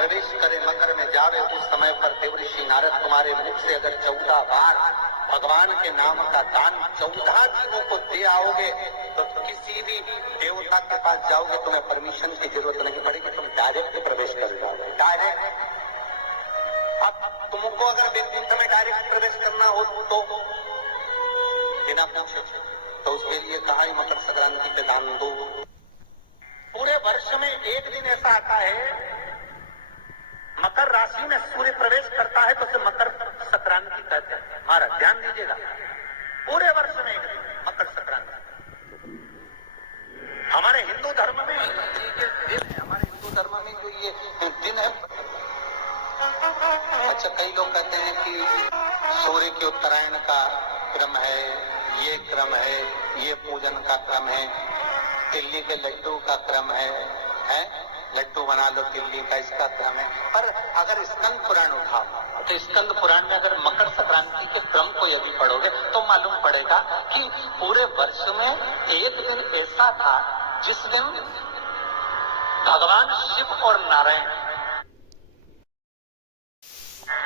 प्रवेश करे मकर में जावे, उस समय पर देवऋषि नारद तुम्हारे मुख से अगर 14 बार भगवान के नाम का दान 14 जीवों को दे आओगे तो किसी भी देवता के पास जाओगे, तुम्हें परमिशन की जरूरत नहीं पड़ेगी, तुम डायरेक्ट प्रवेश कर जाओगे। डायरेक्ट। अब तुमको अगर वैकुंठ में डायरेक्ट प्रवेश करना हो तो बिना पूछे, तो उसके लिए कहा ही मकर संक्रांति पे दान दो। पूरे वर्ष में एक दिन ऐसा आता है, मकर राशि में सूर्य प्रवेश करता है तो उसे मकर संक्रांति कहते हैं। महाराज ध्यान दीजिएगा, पूरे वर्ष में एक दिन मकर संक्रांति। हमारे हिंदू धर्म में हमारे हिंदू धर्म में जो ये दिन है, अच्छा कई लोग कहते हैं कि सूर्य के उत्तरायण का क्रम है, ये क्रम है, ये पूजन का क्रम है, तिल्ली के लड्डू का क्रम है, लड्डू बना लो तिल्ली का, इसका क्रम है। पर अगर स्कंद पुराण उठाओ तो स्कंद पुराण में अगर मकर संक्रांति के क्रम को यदि पढ़ोगे तो मालूम पड़ेगा कि पूरे वर्ष में एक दिन ऐसा था जिस दिन भगवान शिव और नारायण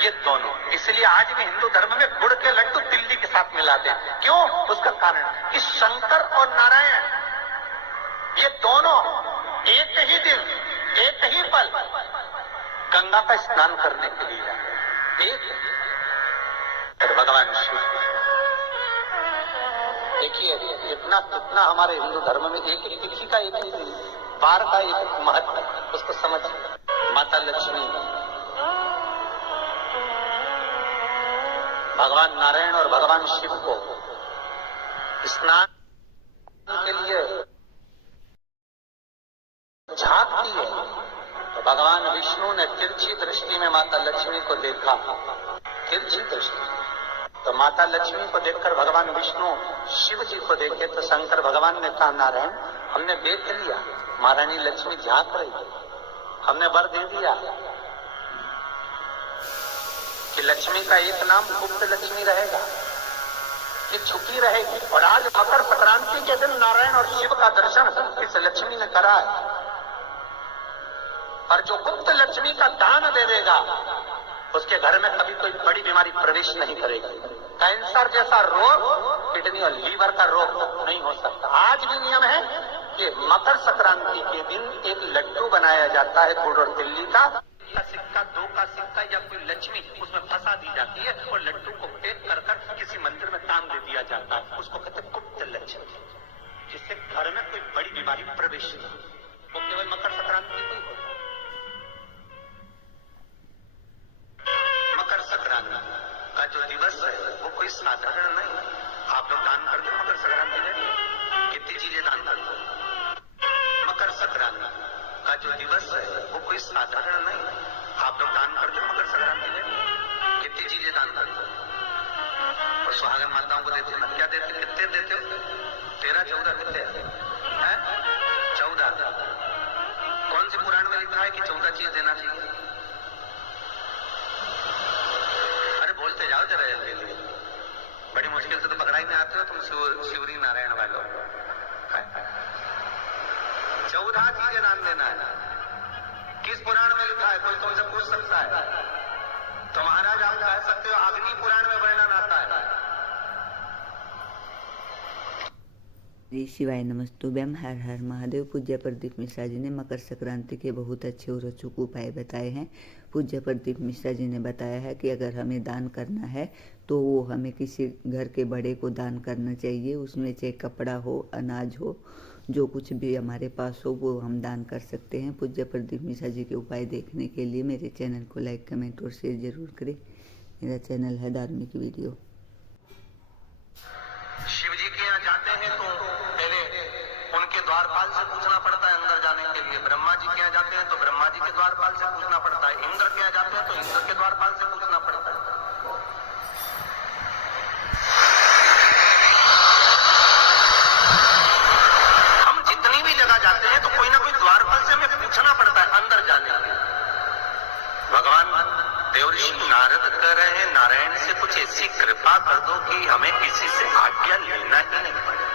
ये दोनों, इसलिए आज भी हिंदू धर्म में गुड़ के लड्डू तिल्ली के साथ मिलाते हैं। क्यों? उसका कारण कि शंकर और नारायण ये दोनों एक ही दिन एक ही पल गंगा का स्नान करने के लिए जाते। एक भगवान शिव, देखिए इतना कितना हमारे हिंदू धर्म में एक एक तिथि का एक ही दिन, बार का एक महत्व, उसको समझिए। माता लक्ष्मी, भगवान नारायण और भगवान शिव को स्नान के लिए झांकती है तो भगवान विष्णु ने तिरछी दृष्टि में माता लक्ष्मी को देखा। तिरछी दृष्टि तो माता लक्ष्मी को देखकर भगवान विष्णु शिव जी को देखे तो शंकर भगवान ने कहा, नारायण हमने देख लिया, महारानी लक्ष्मी झांक रही है, हमने वर दे दिया कि लक्ष्मी का एक नाम गुप्त लक्ष्मी रहेगा, ये छुपी रहेगी। और आज मकर संक्रांति के दिन नारायण और शिव का दर्शन इस लक्ष्मी ने करा है। और जो गुप्त लक्ष्मी का दान दे देगा उसके घर में कभी कोई बड़ी बीमारी प्रवेश नहीं करेगी। कैंसर जैसा रोग, किडनी और लीवर का रोग नहीं हो सकता। आज भी नियम है कि मकर संक्रांति के दिन एक लड्डू बनाया जाता है गुड़ और तिल्ली का सिक्का, 2 का सिक्का या कोई लक्ष्मी उसमें फंसा दी जाती है और लड्डू को पैक कर कर किसी मंदिर में तान दे दिया जाता है। उसको कहते हैं गुप्त लक्ष्मी, जिससे घर में कोई बड़ी बीमारी प्रवेश नहीं, वो केवल मकर संक्रांति को ही होता है। मकर संक्रांति का जो दिवस है वो कोई साधारण नहीं। आप लोग दान कर दो मकर संक्रांति में, कितनी चीजें दान कर दो। मकर संक्रांति का जो दिवस है वो कोई साधारण नहीं। आप लोग दान कर दो मकर संक्रांति में, कितनी चीजें दान कर दो। और सुहागन माताओं को देते हैं, क्या देते, कितने देते हो? 13, 14 कितने हैं? 14। कौन से पुराण में लिखा है कि 14 चीज देना चाहिए? अरे बोलते जाओ जरा जल्दी, बड़ी मुश्किल से तो पकड़ाई में आते हो तुम शिवरी नारायण वालों। 14 चीजें दान देना है। किस पुराण में लिखा है? कोई तुमसे पूछ सकता है तो महाराज आप कह सकते हो अग्नि पुराण में वर्णन आता है। श्री शिवाय नमस्तुभ्यम। हर हर महादेव। पूज्य प्रदीप मिश्रा जी ने मकर संक्रांति के बहुत अच्छे और अचूक उपाय बताए हैं। पूज्य प्रदीप मिश्रा जी ने बताया है कि अगर हमें दान करना है तो वो हमें किसी घर के बड़े को दान करना चाहिए। उसमें चाहे कपड़ा हो, अनाज हो, जो कुछ भी हमारे पास हो वो हम दान कर सकते हैं। पूज्य प्रदीप मिश्रा जी के उपाय देखने के लिए मेरे चैनल को लाइक, कमेंट और शेयर जरूर करें। मेरा चैनल है धार्मिक वीडियो। शिव जी के यहाँ जाते हैं तो पहले उनके द्वारपाल से पूछना पड़ता है अंदर जाने के लिए। ब्रह्मा जी के यहाँ जाते हैं तो ब्रह्मा जी के द्वारपाल से पूछना पड़ता है। इंद्र के यहाँ जाते हैं तो इंद्र के द्वारपाल से पूछना पड़ता है। हम जितनी भी जगह जाते हैं तो कोई ना कोई द्वारपाल से हमें पूछना पड़ता है अंदर जाने के लिए। भगवान देवऋषि नारद कह रहे हैं, नारायण से कुछ ऐसी कृपा कर दो कि हमें किसी से आज्ञा लेना ही नहीं पड़े।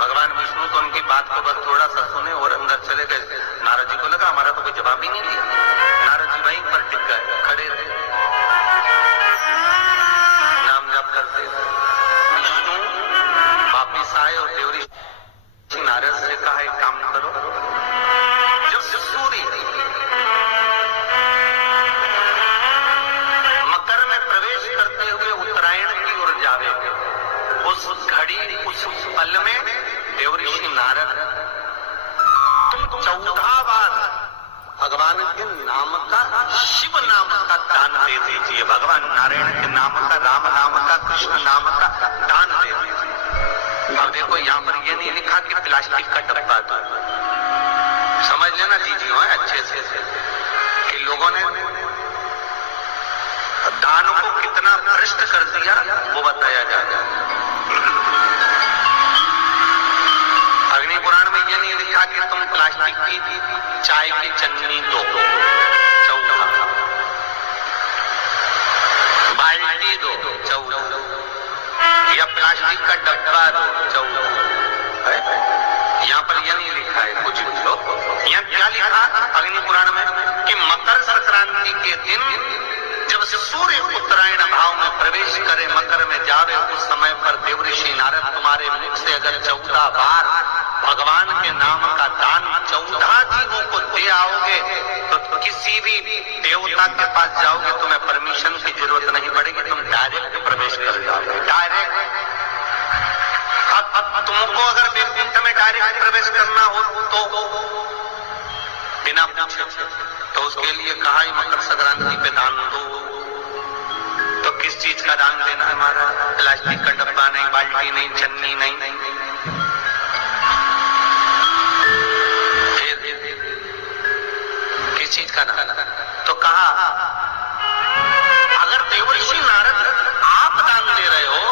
भगवान विष्णु तो उनकी बात को बस थोड़ा सा सुने और अंदर चले गए। नारद जी को लगा हमारा तो कोई जवाब ही नहीं दिया। नारद जी वहीं पर टिक गए, खड़े रहे, नाम जप करते विष्णु वापिस आए और देवरी नारद से कहा एक काम करो, जब सूर्य मकर में प्रवेश करते हुए उत्तरायण की ओर जावे, उस घड़ी उस पल में देवऋषि नारद तुम 14 बार भगवान के नाम का, शिव नाम का दान दे दीजिए। भगवान नारायण के नाम का, राम नाम का, कृष्ण नाम का दान दे दीजिए। अब देखो यहाँ पर ये नहीं लिखा कि प्लास्टिक का डब्बा दो, समझ लेना जी हो अच्छे से कि लोगों ने दान को कितना भ्रष्ट कर दिया वो बताया जाएगा। अग्नि पुराण में ये नहीं लिखा कि तुम प्लास्टिक की चाय की चन्नी दो, चौथा बाल्टी दो, चौथा या प्लास्टिक का डब्बा दो, चौथा। यहाँ पर यह नहीं लिखा है कुछ दो। यहाँ क्या लिखा अग्नि पुराण में कि मकर संक्रांति के दिन जब सूर्य उत्तरायण भाव में प्रवेश करे, मकर में जावे, उस समय पर देवऋषि नारद तुम्हारे मुख से अगर 14 बार भगवान के नाम का दान 14 जीवों को दे आओगे तो किसी भी देवता के पास जाओगे, तुम्हें परमिशन की जरूरत नहीं पड़ेगी, तुम डायरेक्ट प्रवेश कर जाओगे, डायरेक्ट। अब तुमको अगर वैकुंठ में डायरेक्ट प्रवेश करना हो तो बिना पूछे, तो उसके लिए कहा ही मकर संक्रांति पे दान दो। तो किस चीज का दान देना है हमारा? प्लास्टिक का डब्बा नहीं, बाल्टी नहीं, चन्नी नहीं, किस चीज का दान? तो कहा अगर देवऋषि नारद आप दान दे रहे हो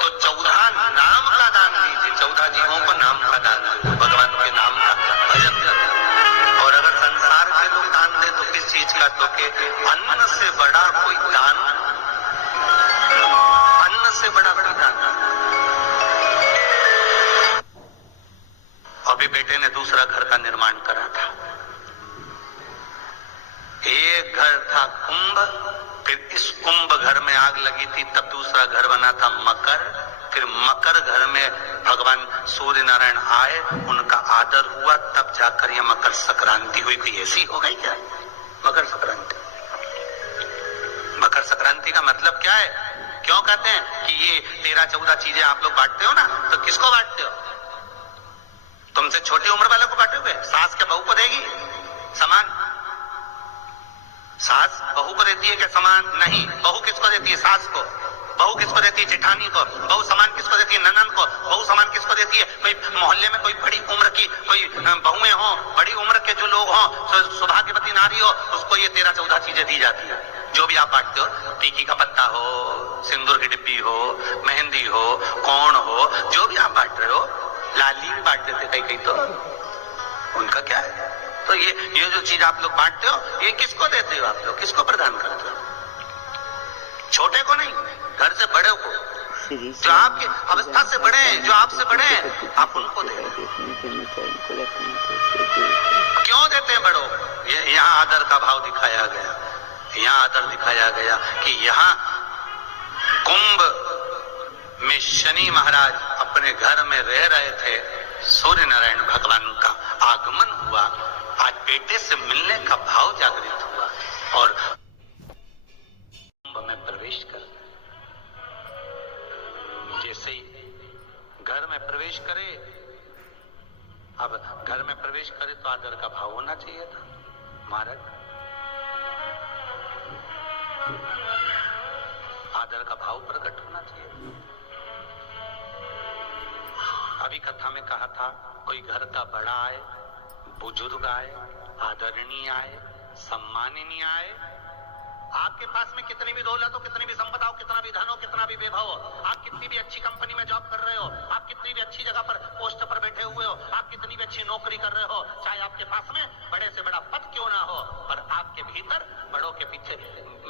तो 14 नाम का दान दीजिए, 14 जीवों को नाम का दान दीजिए, भगवान के नाम का भजन करें। और अगर संसार के लोग दान दे तो किस चीज का? तो के अन्न से बड़ा कोई दान, अन्न से बड़ा कोई दान। अभी बेटे ने दूसरा घर का निर्माण करा था। एक घर था कुंभ, फिर इस कुंभ घर में आग लगी थी, तब दूसरा घर बना था मकर, फिर मकर घर में भगवान सूर्य नारायण आए, उनका आदर हुआ, तब जाकर यह मकर संक्रांति हुई। थी ऐसी हो गई क्या मकर संक्रांति? मकर संक्रांति का मतलब क्या है? क्यों कहते हैं कि ये 13-14 चीजें आप लोग बांटते हो ना, तो किसको बांटते हो? तुमसे छोटी उम्र वालों को बांटोगे? सास के बहू को देगी समान? सास बहू को देती है क्या समान? नहीं। बहू किसको देती है? सास को। बहू किसको देती है? जेठानी को। बहू सामान किसको देती है? ननद को। बहू सामान किसको देती है? कोई मोहल्ले में कोई बड़ी उम्र की कोई बहुएं हो, बड़ी उम्र के जो लोग हो, सौभाग्यवती नारी हो, उसको ये 13-14 चीजें दी जाती है। जो भी आप बांटते हो, टीकी का पत्ता हो, सिंदूर की डिब्बी हो, मेहंदी हो, कोण हो, जो भी आप बांट रहे हो, लाली बांट देते कहीं तो उनका क्या है? तो ये जो चीज आप लोग बांटते हो, ये किसको देते हो आप लोग? किसको प्रदान करते हो? छोटे को नहीं, घर से बड़े को, जो आपकी अवस्था से बड़े हैं, जो आपसे बड़े हैं, आप उनको दें। क्यों देते हैं बड़ों? यहाँ आदर का भाव दिखाया गया, यहाँ आदर दिखाया गया कि यहाँ कुंभ में शनि महाराज अपने घर में रह रहे थे, सूर्य नारायण भगवान का आगमन हुआ, आज बेटे से मिलने का भाव जागृत हुआ और कुंभ में प्रवेश कर, जैसे ही घर में प्रवेश करे, अब घर में प्रवेश करे तो आदर का भाव होना चाहिए था महाराज, आदर का भाव प्रकट होना चाहिए। अभी कथा में कहा था, कोई घर का बड़ा आए, बुजुर्ग आए, आदरणीय आए, सम्माननीय आए, आपके पास में कितनी भी दौलत हो, कितनी भी संपदा हो, कितना भी धन हो, कितना भी वैभव हो, आप कितनी भी अच्छी कंपनी में जॉब कर रहे हो, आप कितनी भी अच्छी जगह पर पोस्ट पर बैठे हुए हो, आप कितनी भी अच्छी नौकरी कर रहे हो, चाहे आपके पास में बड़े से बड़ा पद क्यों ना हो, पर आपके भीतर बड़ों के पीछे,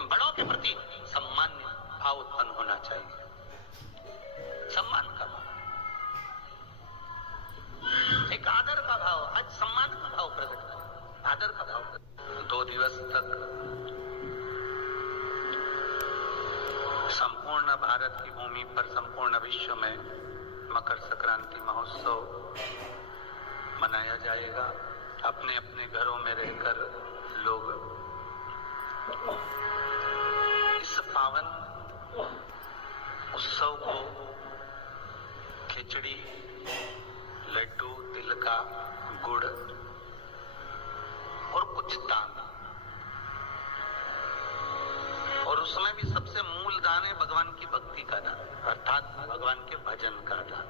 बड़ों के प्रति सम्मान भाव उत्पन्न होना चाहिए। सम्मान का भाव, एक आदर का भाव, आज सम्मान का भाव प्रकट है, आदर का भाव। 2 दिवस तक संपूर्ण भारत की भूमि पर, संपूर्ण विश्व में मकर संक्रांति महोत्सव मनाया जाएगा। अपने अपने घरों में रहकर लोग इस पावन उत्सव को खिचड़ी, लड्डू, तिल का गुड़ और कुछ दान, और उसमें भी सबसे मूल दान है भगवान की भक्ति का दान, अर्थात भगवान के भजन का दान,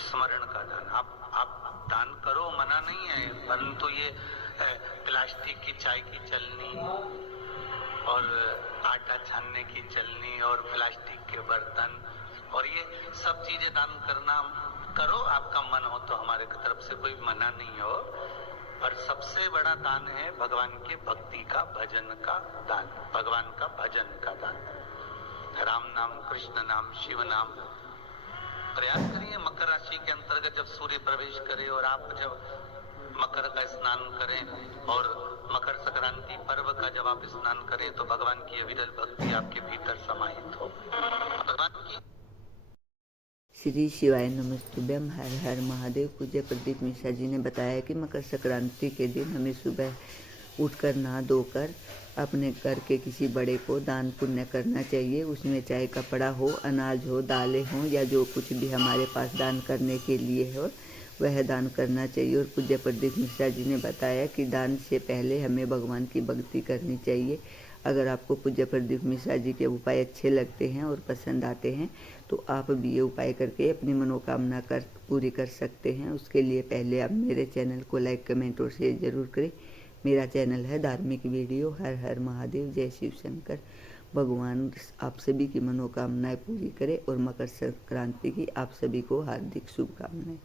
स्मरण का दान। आप दान करो, मना नहीं है, परंतु ये प्लास्टिक की चाय की चलनी और आटा छानने की चलनी और प्लास्टिक के बर्तन और ये सब चीजें दान करना करो, आपका मन हो तो, हमारे तरफ से कोई मना नहीं हो। पर सबसे बड़ा दान है भगवान के भक्ति का, भजन का दान, भगवान का भजन का दान। राम नाम, कृष्ण नाम, शिव नाम। प्रयास करिए मकर राशि के अंतर्गत जब सूर्य प्रवेश करे और आप जब मकर का स्नान करें और मकर संक्रांति पर्व का जब आप स्नान करें तो भगवान की अविरल भक्ति आपके भीतर समाहित हो। भगवान की श्री शिवाय नमस्तुभ्यम। हर हर महादेव। पूज्य प्रदीप मिश्रा जी ने बताया कि मकर संक्रांति के दिन हमें सुबह उठकर नहा धोकर अपने घर के किसी बड़े को दान पुण्य करना चाहिए। उसमें चाहे कपड़ा हो, अनाज हो, दालें हों या जो कुछ भी हमारे पास दान करने के लिए हो वह दान करना चाहिए। और पूज्य प्रदीप मिश्रा जी ने बताया कि दान से पहले हमें भगवान की भक्ति करनी चाहिए। अगर आपको पूज्य प्रदीप मिश्रा जी के उपाय अच्छे लगते हैं और पसंद आते हैं तो आप भी ये उपाय करके अपनी मनोकामना पूरी कर सकते हैं। उसके लिए पहले आप मेरे चैनल को लाइक, कमेंट और शेयर जरूर करें। मेरा चैनल है धार्मिक वीडियो। हर हर महादेव, जय शिव शंकर। भगवान आप सभी की मनोकामनाएं पूरी करे और मकर संक्रांति की आप सभी को हार्दिक शुभकामनाएं।